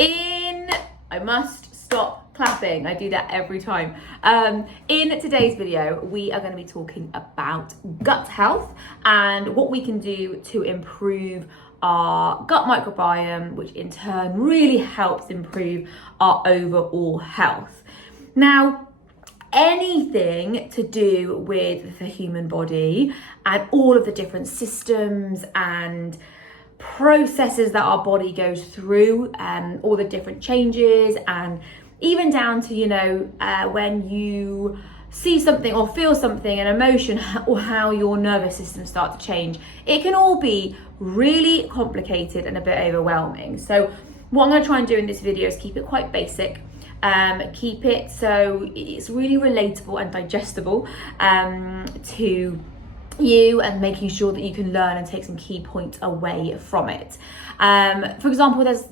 I must stop clapping. I do that every time. In today's video, we are going to be talking about gut health and what we can do to improve our gut microbiome, which in turn really helps improve our overall health. Now, anything to do with the human body and all of the different systems and processes that our body goes through, all the different changes, and even down to when you see something or feel something, an emotion, or how your nervous system starts to change. It can all be really complicated and a bit overwhelming. So what I'm going to try and do in this video is keep it quite basic, keep it so it's really relatable and digestible to you, and making sure that you can learn and take some key points away from it. For example, there's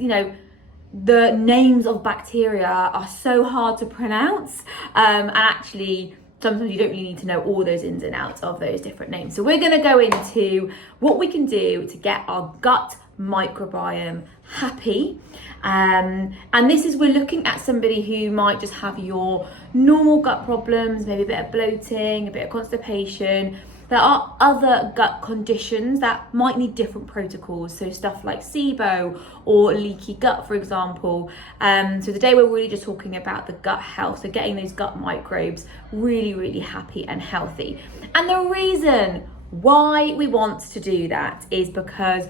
the names of bacteria are so hard to pronounce, and actually sometimes you don't really need to know all those ins and outs of those different names. So we're going to go into what we can do to get our gut microbiome happy, and this is, we're looking at somebody who might just have your normal gut problems, maybe a bit of bloating, a bit of constipation. There are other gut conditions that might need different protocols, so stuff like SIBO or leaky gut, for example. So today we're really just talking about the gut health, so getting those gut microbes really, really happy and healthy. And the reason why we want to do that is because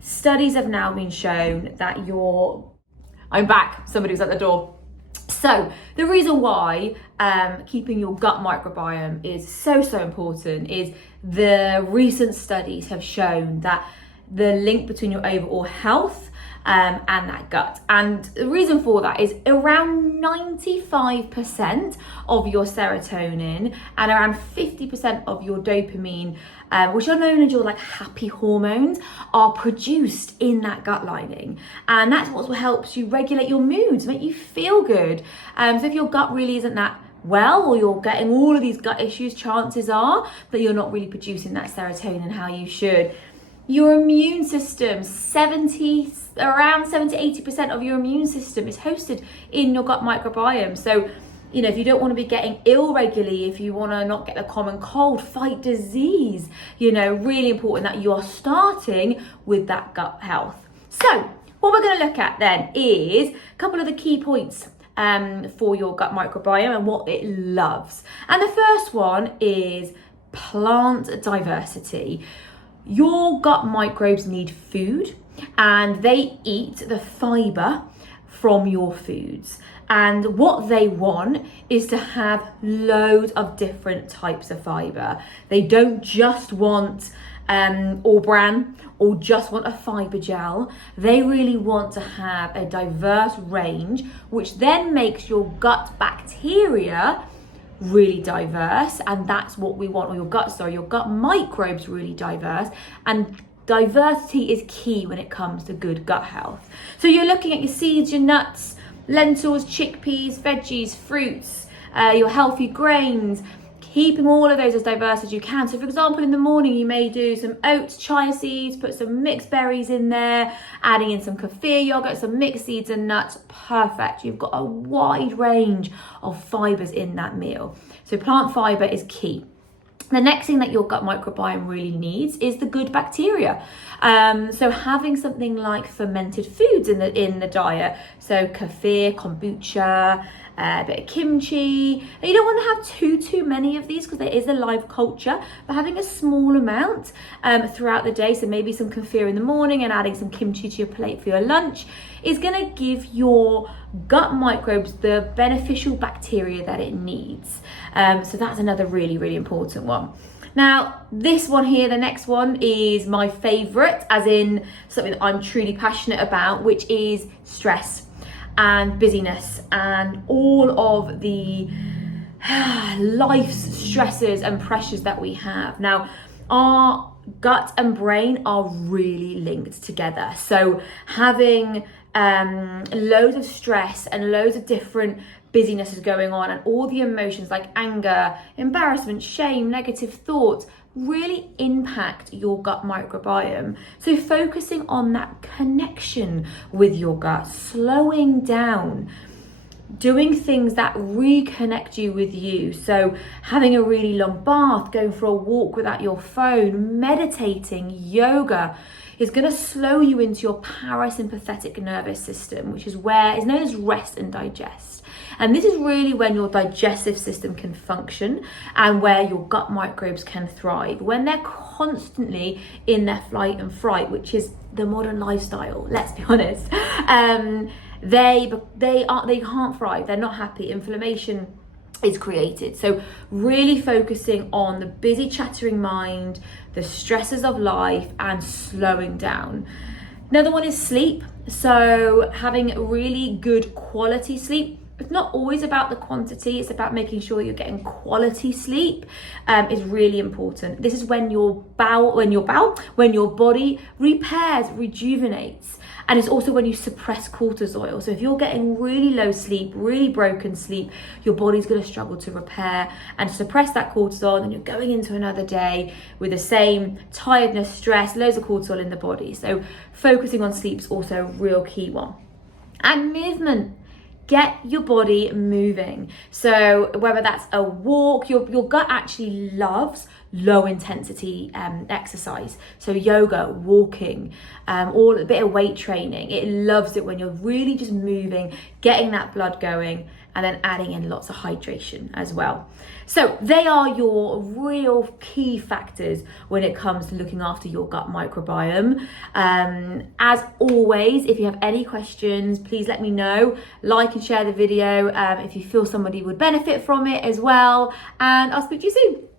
studies have now been shown that I'm back, somebody was at the door. So the reason why keeping your gut microbiome is so important is the recent studies have shown that the link between your overall health and that gut. And the reason for that is around 95% of your serotonin and around 50% of your dopamine, which are known as your happy hormones, are produced in that gut lining. And that's what helps you regulate your moods, make you feel good. So if your gut really isn't that well, or you're getting all of these gut issues, chances are that you're not really producing that serotonin how you should. Your immune system, around 70-80% of your immune system is hosted in your gut microbiome. So, if you don't want to be getting ill regularly, if you want to not get the common cold, fight disease, really important that you are starting with that gut health. So what we're going to look at then is a couple of the key points for your gut microbiome and what it loves. And the first one is plant diversity. Your gut microbes need food, and they eat the fiber from your foods. And what they want is to have loads of different types of fiber. They don't just want all bran or just want a fiber gel. They really want to have a diverse range, which then makes your gut bacteria really diverse, and that's what we want. Or your gut microbes really diverse, and diversity is key when it comes to good gut health. So you're looking at your seeds, your nuts, lentils, chickpeas, veggies, fruits, your healthy grains, keeping all of those as diverse as you can. So for example, in the morning you may do some oats, chia seeds, put some mixed berries in there, adding in some kefir yogurt, some mixed seeds and nuts. Perfect. You've got a wide range of fibers in that meal. So plant fiber is key. The next thing that your gut microbiome really needs is the good bacteria. So having something like fermented foods in the diet, so kefir, kombucha, a bit of kimchi. Now, you don't want to have too many of these because there is a live culture, but having a small amount throughout the day, so maybe some kefir in the morning and adding some kimchi to your plate for your lunch, is going to give your gut microbes the beneficial bacteria that it needs. So that's another really, really important one. Now, this one here, the next one, is my favorite, as in something that I'm truly passionate about, which is stress and busyness and all of the life's stresses and pressures that we have. Now, our gut and brain are really linked together. So having loads of stress and loads of different busyness is going on, and all the emotions like anger, embarrassment, shame, negative thoughts really impact your gut microbiome. So focusing on that connection with your gut, slowing down, doing things that reconnect you with you. So having a really long bath, going for a walk without your phone, meditating, yoga is going to slow you into your parasympathetic nervous system, which is where is known as rest and digest. And this is really when your digestive system can function and where your gut microbes can thrive. When they're constantly in their flight and fright, which is the modern lifestyle, let's be honest, they can't thrive. They're not happy. Inflammation is created. So really focusing on the busy chattering mind, the stresses of life, and slowing down. Another one is sleep. So having really good quality sleep. It's not always about the quantity, it's about making sure you're getting quality sleep is really important. This is when your body repairs, rejuvenates. And it's also when you suppress cortisol. So if you're getting really low sleep, really broken sleep, your body's going to struggle to repair and suppress that cortisol. And then you're going into another day with the same tiredness, stress, loads of cortisol in the body. So focusing on sleep is also a real key one. And movement. Get your body moving. So whether that's a walk, your gut actually loves low intensity exercise. So yoga, walking, or a bit of weight training. It loves it when you're really just moving, getting that blood going, and then adding in lots of hydration as well. So they are your real key factors when it comes to looking after your gut microbiome. As always, if you have any questions, please let me know. Like and share the video if you feel somebody would benefit from it as well. And I'll speak to you soon.